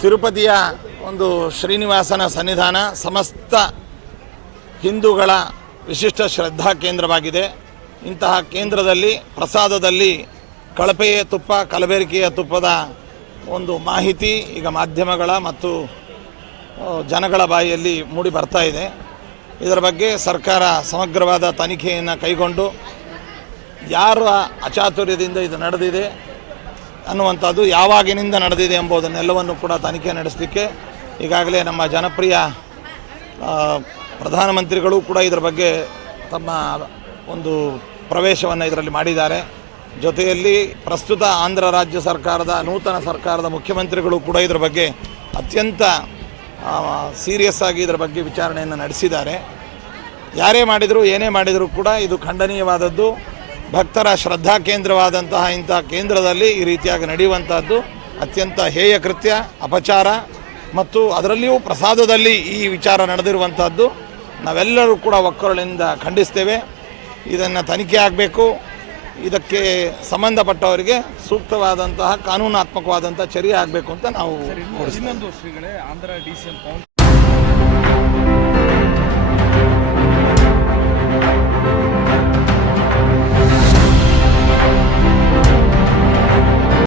ತಿರುಪತಿಯ ಒಂದು ಶ್ರೀನಿವಾಸನ ಸನ್ನಿಧಾನ ಸಮಸ್ತ ಹಿಂದೂಗಳ ವಿಶಿಷ್ಟ ಶ್ರದ್ಧಾ ಕೇಂದ್ರವಾಗಿದೆ. ಇಂತಹ ಕೇಂದ್ರದಲ್ಲಿ, ಪ್ರಸಾದದಲ್ಲಿ ಕಳಪೆಯ ತುಪ್ಪ, ಕಲಬೆರಕೆಯ ತುಪ್ಪದ ಒಂದು ಮಾಹಿತಿ ಈಗ ಮಾಧ್ಯಮಗಳ ಮತ್ತು ಜನಗಳ ಬಾಯಿಯಲ್ಲಿ ಮೂಡಿ ಬರ್ತಾ ಇದೆ. ಇದರ ಬಗ್ಗೆ ಸರ್ಕಾರ ಸಮಗ್ರವಾದ ತನಿಖೆಯನ್ನು ಕೈಗೊಂಡು, ಯಾರ ಅಚಾತುರ್ಯದಿಂದ ಇದು ನಡೆದಿದೆ ಅನ್ನುವಂಥದ್ದು ಯಾವಾಗಿನಿಂದ ನಡೆದಿದೆ ಎಂಬುದನ್ನೆಲ್ಲವನ್ನು ಕೂಡ ತನಿಖೆ ನಡೆಸಲಿಕ್ಕೆ ಈಗಾಗಲೇ ನಮ್ಮ ಜನಪ್ರಿಯ ಪ್ರಧಾನಮಂತ್ರಿಗಳು ಕೂಡ ಇದರ ಬಗ್ಗೆ ತಮ್ಮ ಒಂದು ಪ್ರವೇಶವನ್ನು ಇದರಲ್ಲಿ ಮಾಡಿದ್ದಾರೆ. ಜೊತೆಯಲ್ಲಿ ಪ್ರಸ್ತುತ ಆಂಧ್ರ ರಾಜ್ಯ ಸರ್ಕಾರದ, ನೂತನ ಸರ್ಕಾರದ ಮುಖ್ಯಮಂತ್ರಿಗಳು ಕೂಡ ಇದರ ಬಗ್ಗೆ ಅತ್ಯಂತ ಸೀರಿಯಸ್ ಆಗಿ ಇದರ ಬಗ್ಗೆ ವಿಚಾರಣೆಯನ್ನು ನಡೆಸಿದ್ದಾರೆ. ಯಾರೇ ಮಾಡಿದರೂ, ಏನೇ ಮಾಡಿದರೂ ಕೂಡ ಇದು ಖಂಡನೀಯವಾದದ್ದು. ಭಕ್ತರ ಶ್ರದ್ಧಾ ಕೇಂದ್ರವಾದಂತಹ ಇಂಥ ಕೇಂದ್ರದಲ್ಲಿ ಈ ರೀತಿಯಾಗಿ ನಡೆಯುವಂಥದ್ದು ಅತ್ಯಂತ ಹೇಯ ಕೃತ್ಯ, ಅಪಚಾರ ಮತ್ತು ಅದರಲ್ಲಿಯೂ ಪ್ರಸಾದದಲ್ಲಿ ಈ ವಿಚಾರ ನಡೆದಿರುವಂಥದ್ದು. ನಾವೆಲ್ಲರೂ ಕೂಡ ಒಕ್ಕರಳಿಂದ ಖಂಡಿಸ್ತೇವೆ. ಇದನ್ನು ತನಿಖೆ ಆಗಬೇಕು. ಇದಕ್ಕೆ ಸಂಬಂಧಪಟ್ಟವರಿಗೆ ಸೂಕ್ತವಾದಂತಹ ಕಾನೂನಾತ್ಮಕವಾದಂಥ ಚರ್ಯೆ ಆಗಬೇಕು ಅಂತ ನಾವು